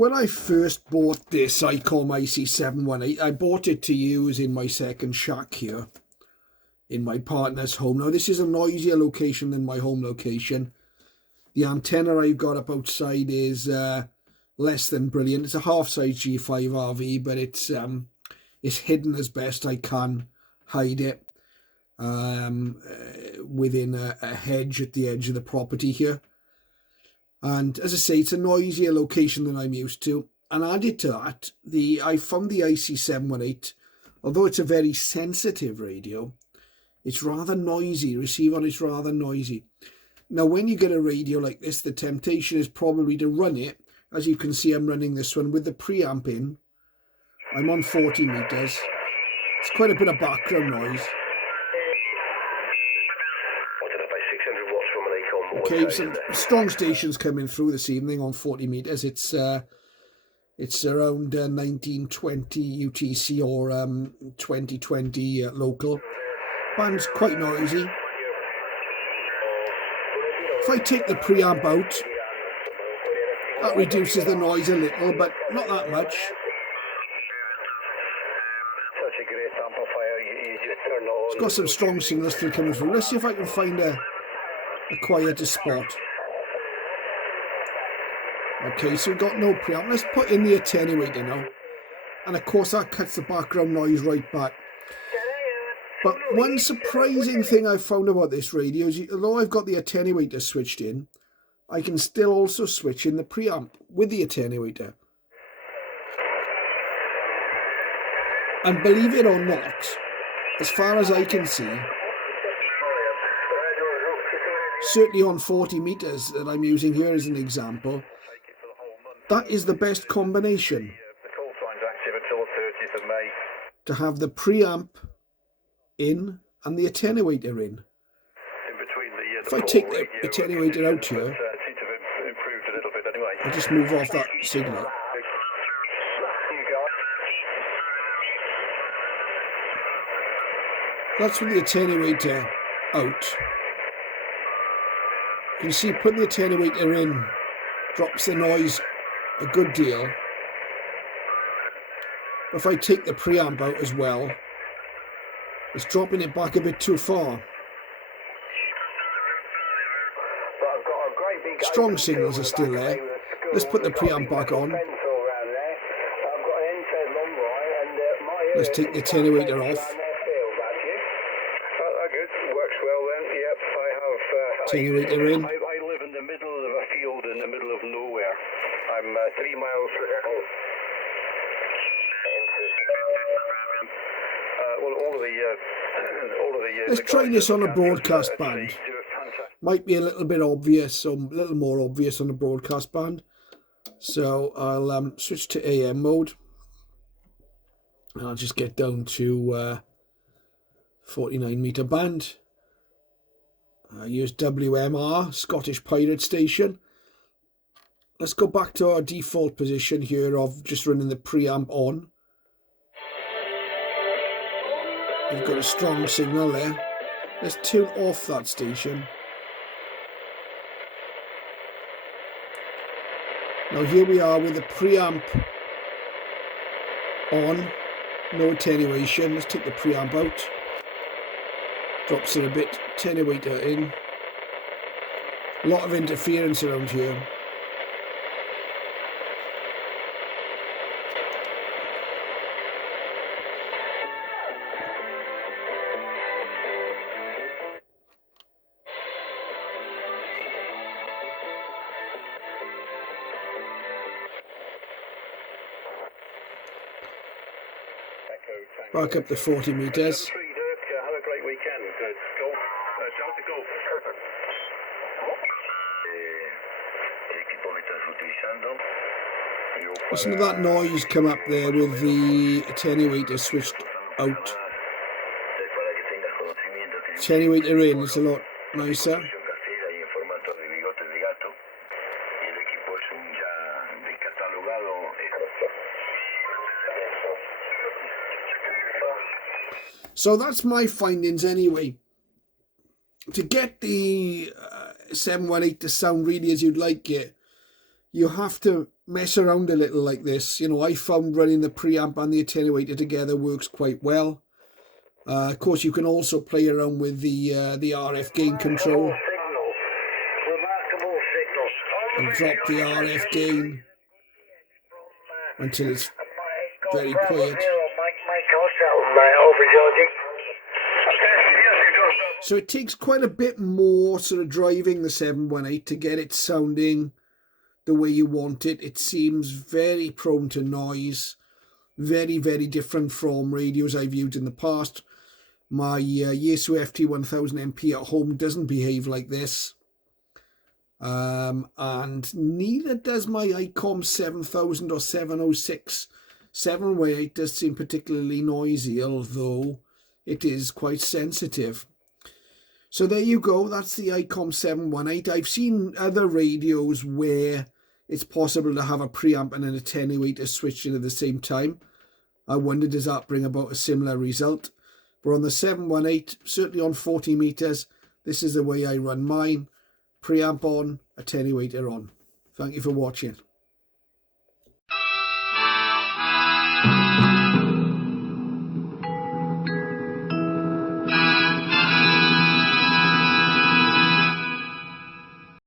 When I first bought this Icom IC-718, I bought it to use in my second shack here in my partner's home. Now, this is a noisier location than my home location. The antenna I've got up outside is less than brilliant. It's a half-size G5 RV, but it's hidden as best I can hide it within a hedge at the edge of the property here. And as I say, it's a noisier location than I'm used to. And added to that, I found the IC-718, although it's a very sensitive radio, it's rather noisy. Receive on it's rather noisy. Now, when you get a radio like this, the temptation is probably to run it. As you can see, I'm running this one with the preamp in. I'm on 40 meters. It's quite a bit of background noise. Okay, some strong stations coming through this evening on 40 meters. It's around 1920 UTC or 2020 local. Band's quite noisy. If I take the preamp out, that reduces the noise a little, but not that much. It's got some strong signals still coming through. Let's see if I can find a quieter spot. Okay, so we've got no preamp. Let's put in the attenuator now. And of course that cuts the background noise right back. But one surprising thing I found about this radio is, although I've got the attenuator switched in, I can still also switch in the preamp with the attenuator. And believe it or not, as far as I can see, certainly on 40 meters that I'm using here as an example, that is the best combination. To have the preamp in and the attenuator in. If I take the attenuator out here, I'll just move off that signal. That's with the attenuator out. You can see putting the attenuator in drops the noise a good deal. But if I take the preamp out as well, it's dropping it back a bit too far. Strong signals are still there. Let's put the preamp back on. Let's take the attenuator off. Attenuator in. I live in the middle of a field in the middle of nowhere. I'm 3 miles from Let's try this on a broadcast band. Might be a little bit obvious, or a little more obvious on a broadcast band. So I'll switch to AM mode. And I'll just get down to 49 meter band. I use WMR, Scottish Pirate Station. Let's go back to our default position here of just running the preamp on. We've got a strong signal there. Let's turn off that station. Now here we are with the preamp on, no attenuation. Let's take the preamp out. Drops it a bit, attenuator in. A lot of interference around here. Back up to 40 meters. Have a great weekend. Golf. Delta Golf. Listen to that noise come up there with the attenuator switched out. Attenuator in, it's a lot nicer. So that's my findings anyway. To get the 718 to sound really as you'd like it, you have to mess around a little like this. You know, I found running the preamp and the attenuator together works quite well. Of course, you can also play around with the RF gain control and drop the RF gain until it's very quiet. So it takes quite a bit more sort of driving the 718 to get it sounding the way you want it. It seems very prone to noise, very, very different from radios I've used in the past. My Yaesu FT1000MP at home doesn't behave like this. And neither does my Icom 7000 or 706. 718 does seem particularly noisy, although it is quite sensitive. So there you go, that's the Icom 718. I've seen other radios where it's possible to have a preamp and an attenuator switched in at the same time. I wonder, does that bring about a similar result? But on the 718, certainly on 40 meters, this is the way I run mine. Preamp on, attenuator on. Thank you for watching.